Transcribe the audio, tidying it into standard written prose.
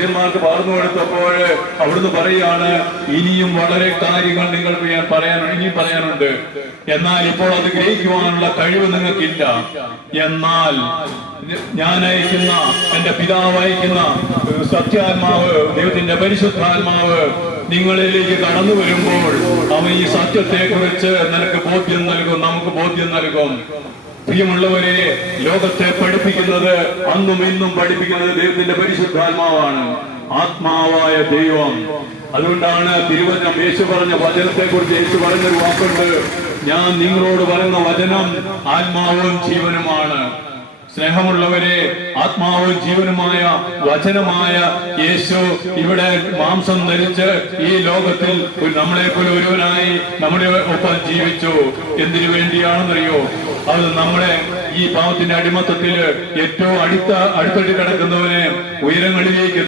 ശിഷ്യന്മാർക്ക് പകർന്നു കൊടുത്തപ്പോൾ അവിടുന്ന് പറയാണ്, ഇനിയും വളരെ കാര്യങ്ങൾ നിങ്ങൾക്ക് ഞാൻ ഇനിയും പറയാനുണ്ട്, എന്നാൽ ഇപ്പോൾ അത് ഗ്രഹിക്കുവാനുള്ള കഴിവ് നിങ്ങൾക്കില്ല. എന്നാൽ ഞാൻ അയക്കുന്ന, എന്റെ പിതാവ് അയക്കുന്ന സത്യാത്മാവ്, ദൈവത്തിന്റെ പരിശുദ്ധാത്മാവ് നിങ്ങളിലേക്ക് കടന്നു വരുമ്പോൾ അവൻ ഈ സത്യത്തെ കുറിച്ച് നിനക്ക് ബോധ്യം നൽകും, നമുക്ക് ബോധ്യം നൽകും. പ്രിയമുള്ളവരെ, ലോകത്തെ പഠിപ്പിക്കുന്നത്, അന്നും ഇന്നും പഠിപ്പിക്കുന്നത് ദൈവത്തിന്റെ പരിശുദ്ധാത്മാവാണ്, ആത്മാവായ ദൈവം. അതുകൊണ്ടാണ് തിരുവചനം, യേശു പറഞ്ഞ വചനത്തെ കുറിച്ച് യേശു പറഞ്ഞൊരു വാക്കുണ്ട്, ഞാൻ നിങ്ങളോട് പറയുന്ന വചനം ആത്മാവും ജീവനുമാണ്. സ്നേഹമുള്ളവരെ, ആത്മാവും ജീവനുമായ വചനമായ യേശു ഇവിടെ മാംസം ധരിച്ച് ഈ ലോകത്തിൽ നമ്മളെ പോലെ ഒരുവനായി നമ്മുടെ ഒപ്പം ജീവിച്ചു. എന്തിനു വേണ്ടിയാണെന്നറിയോ? അത് നമ്മളെ ഈ പാവത്തിന്റെ അടിമത്തത്തിൽ ഏറ്റവും അടുത്തിട്ട് കിടക്കുന്നവനെ ഉയരങ്ങളിലേക്ക്